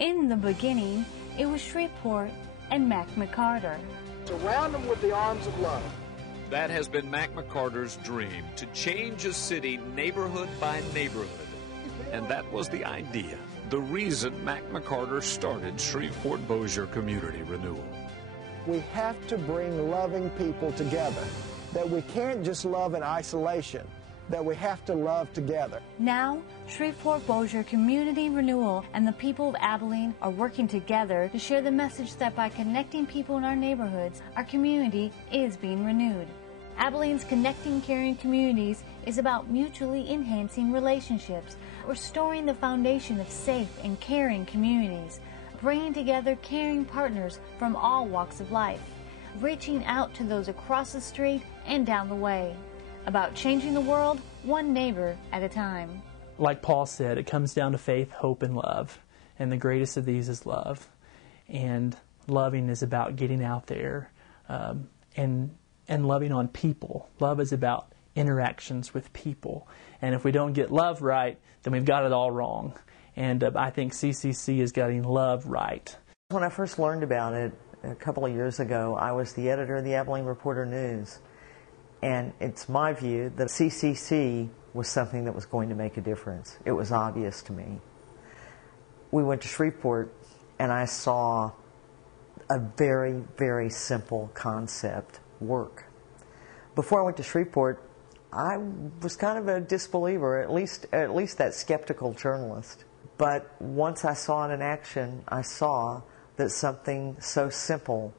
In the beginning, it was Shreveport and Mac McCarter. Surround them with the arms of love. That has been Mac McCarter's dream, to change a city neighborhood by neighborhood. And that was the idea, the reason Mac McCarter started Shreveport-Bossier Community Renewal. We have to bring loving people together, that we can't just love in isolation, that we have to love together. Now, Shreveport-Bossier Community Renewal and the people of Abilene are working together to share the message that by connecting people in our neighborhoods, our community is being renewed. Abilene's Connecting Caring Communities is about mutually enhancing relationships, restoring the foundation of safe and caring communities, bringing together caring partners from all walks of life, reaching out to those across the street and down the way, about changing the world one neighbor at a time. Like Paul said, it comes down to faith, hope, and love. And the greatest of these is love. And loving is about getting out there and loving on people. Love is about interactions with people. And if we don't get love right, then we've got it all wrong. And I think CCC is getting love right. When I first learned about it a couple of years ago, I was the editor of the Abilene Reporter-News. And it's my view that CCC was something that was going to make a difference. It was obvious to me. We went to Shreveport and I saw a very, very simple concept work. Before I went to Shreveport, I was kind of a disbeliever, at least that skeptical journalist. But once I saw it in action, I saw that something so simple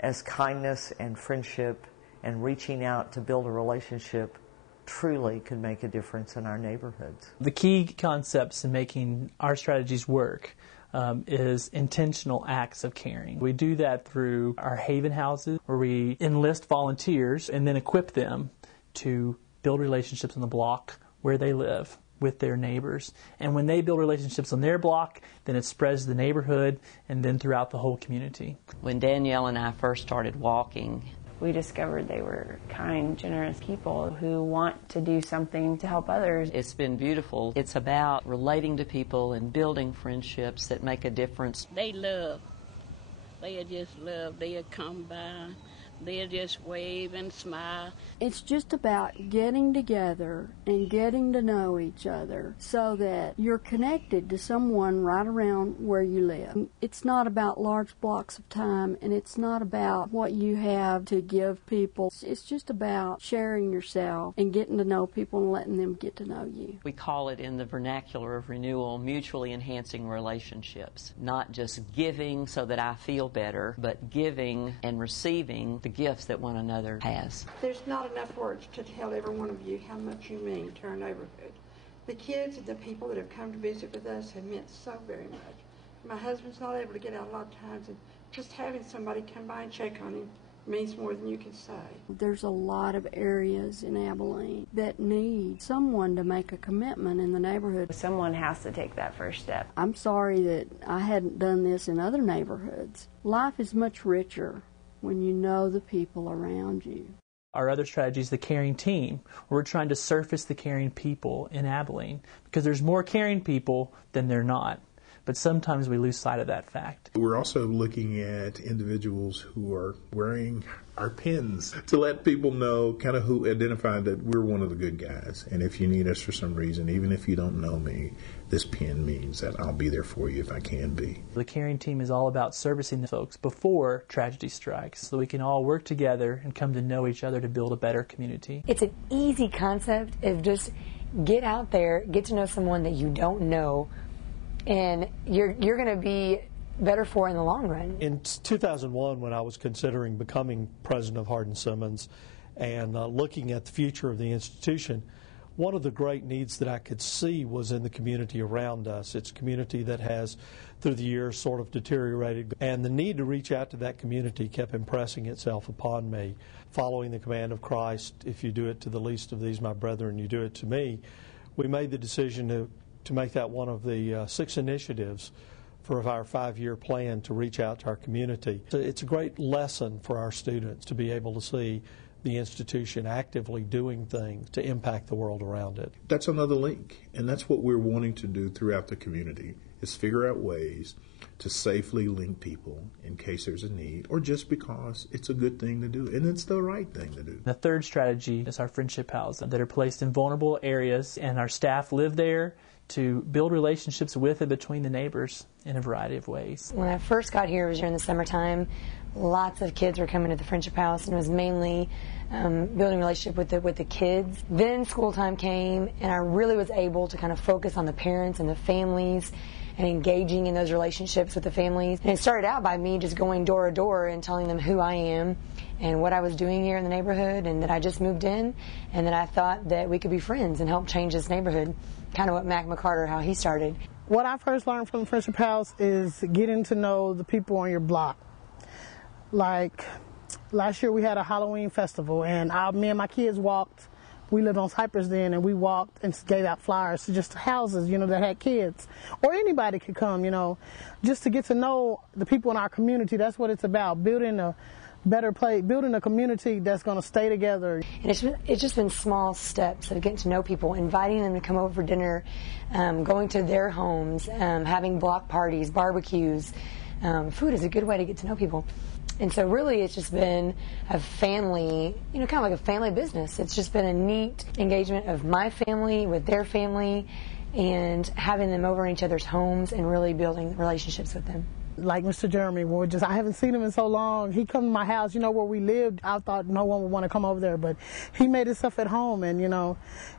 as kindness and friendship and reaching out to build a relationship truly could make a difference in our neighborhoods. The key concepts in making our strategies work is intentional acts of caring. We do that through our haven houses, where we enlist volunteers and then equip them to build relationships on the block where they live with their neighbors. And when they build relationships on their block, then it spreads to the neighborhood and then throughout the whole community. When Danielle and I first started walking, we discovered they were kind, generous people who want to do something to help others. It's been beautiful. It's about relating to people and building friendships that make a difference. They love. They just love. They'll come by. They'll just wave and smile. It's just about getting together and getting to know each other so that you're connected to someone right around where you live. It's not about large blocks of time, and it's not about what you have to give people. It's just about sharing yourself and getting to know people and letting them get to know you. We call it in the vernacular of renewal, mutually enhancing relationships. Not just giving so that I feel better, but giving and receiving the gifts that one another has. There's not enough words to tell every one of you how much you mean to our neighborhood. The kids and the people that have come to visit with us have meant so very much. My husband's not able to get out a lot of times, and just having somebody come by and check on him means more than you can say. There's a lot of areas in Abilene that need someone to make a commitment in the neighborhood. Someone has to take that first step. I'm sorry that I hadn't done this in other neighborhoods. Life is much richer when you know the people around you. Our other strategy is the caring team. We're trying to surface the caring people in Abilene because there's more caring people than there not. But sometimes we lose sight of that fact. We're also looking at individuals who are wearing our pins to let people know, kind of who identify that we're one of the good guys. And if you need us for some reason, even if you don't know me, this pin means that I'll be there for you if I can be. The caring team is all about servicing the folks before tragedy strikes so we can all work together and come to know each other to build a better community. It's an easy concept of just get out there, get to know someone that you don't know, and you're going to be better for in the long run. In 2001, when I was considering becoming president of Hardin Simmons and looking at the future of the institution, one of the great needs that I could see was in the community around us. It's a community that has, through the years, sort of deteriorated, and the need to reach out to that community kept impressing itself upon me. Following the command of Christ, if you do it to the least of these, my brethren, you do it to me, we made the decision to make that one of the 6 initiatives for our 5-year plan to reach out to our community. It's a great lesson for our students to be able to see the institution actively doing things to impact the world around it. That's another link, and that's what we're wanting to do throughout the community, is figure out ways to safely link people in case there's a need, or just because it's a good thing to do, and it's the right thing to do. The third strategy is our friendship houses that are placed in vulnerable areas, and our staff live there to build relationships with and between the neighbors in a variety of ways. When I first got here, it was during the summertime. Lots of kids were coming to the Friendship House, and it was mainly building a relationship with the kids. Then school time came, and I really was able to kind of focus on the parents and the families and engaging in those relationships with the families. And it started out by me just going door to door and telling them who I am and what I was doing here in the neighborhood, and that I just moved in, and that I thought that we could be friends and help change this neighborhood. Kind of what Mac McCarter, how he started. What I first learned from the Friendship House is getting to know the people on your block. Like last year we had a Halloween festival, and me and my kids walked. We lived on Cypress then, and we walked and gave out flyers to just houses, that had kids. Or anybody could come, just to get to know the people in our community. That's what it's about, building a better place, building a community that's going to stay together. And it's just been small steps of getting to know people, inviting them to come over for dinner, going to their homes, having block parties, barbecues. Food is a good way to get to know people. And so really it's just been a family, kind of like a family business. It's just been a neat engagement of my family with their family and having them over in each other's homes and really building relationships with them. Like Mr. Jeremy, I haven't seen him in so long. He come to my house, where we lived. I thought no one would want to come over there, but he made his stuff at home, and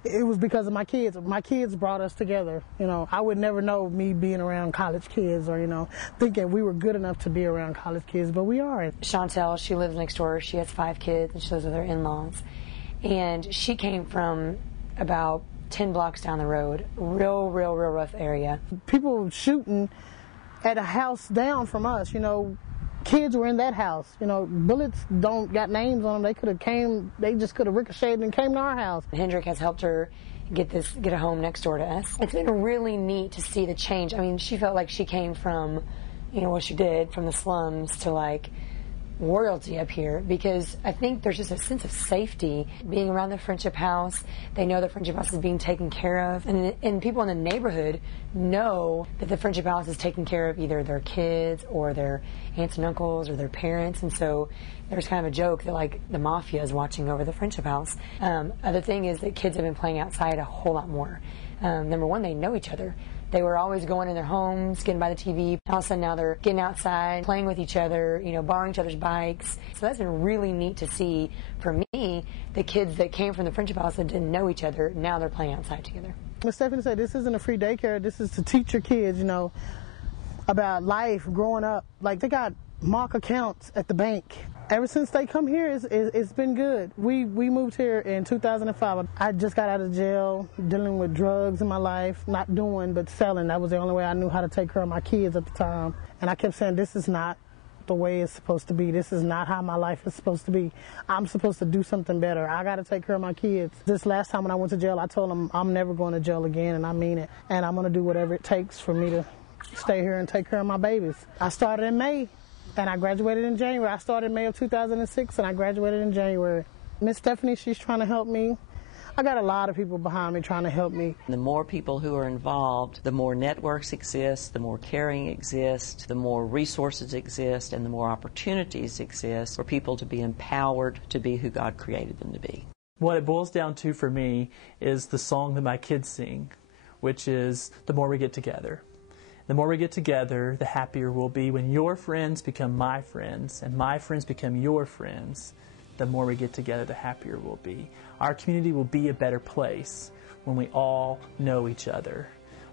it was because of my kids. My kids brought us together. I would never know me being around college kids or thinking we were good enough to be around college kids, but we are. Chantel, she lives next door. She has 5 kids, and she lives with her in-laws, and she came from about 10 blocks down the road. Real rough area. People shooting at a house down from us, kids were in that house. Bullets don't got names on them. They just could have ricocheted and came to our house. Hendrick has helped her get a home next door to us. It's been really neat to see the change. I mean, she felt like she came from, what she did, from the slums to like royalty up here, because I think there's just a sense of safety being around the Friendship House. They know the Friendship House is being taken care of, and people in the neighborhood know that the Friendship House is taking care of either their kids or their aunts and uncles or their parents. And so there's kind of a joke that like the mafia is watching over the Friendship House. Other thing is that kids have been playing outside a whole lot more. Number one, they know each other. They were always going in their homes, getting by the TV. All of a sudden now they're getting outside, playing with each other, borrowing each other's bikes. So that's been really neat to see. For me, the kids that came from the Friendship House that didn't know each other, now they're playing outside together. Ms. Stephanie said this isn't a free daycare. This is to teach your kids, about life, growing up. Like they got mock accounts at the bank. Ever since they come here, it's been good. We moved here in 2005. I just got out of jail, dealing with drugs in my life, not doing, but selling. That was the only way I knew how to take care of my kids at the time. And I kept saying, this is not the way it's supposed to be. This is not how my life is supposed to be. I'm supposed to do something better. I got to take care of my kids. This last time when I went to jail, I told them I'm never going to jail again, and I mean it. And I'm going to do whatever it takes for me to stay here and take care of my babies. I started in May. And I graduated in January. I started in May of 2006, and I graduated in January. Miss Stephanie, she's trying to help me. I got a lot of people behind me trying to help me. The more people who are involved, the more networks exist, the more caring exists, the more resources exist, and the more opportunities exist for people to be empowered to be who God created them to be. What it boils down to for me is the song that my kids sing, which is the more we get together. The more we get together, the happier we'll be. When your friends become my friends and my friends become your friends, the more we get together, the happier we'll be. Our community will be a better place when we all know each other.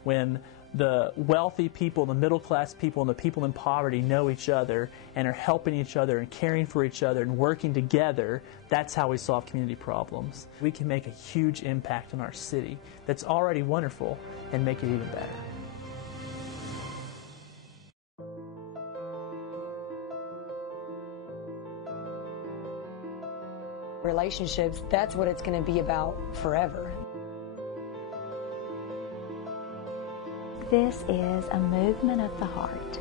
When the wealthy people, the middle class people, and the people in poverty know each other and are helping each other and caring for each other and working together, that's how we solve community problems. We can make a huge impact on our city that's already wonderful and make it even better. Relationships, that's what it's going to be about forever. This is a movement of the heart.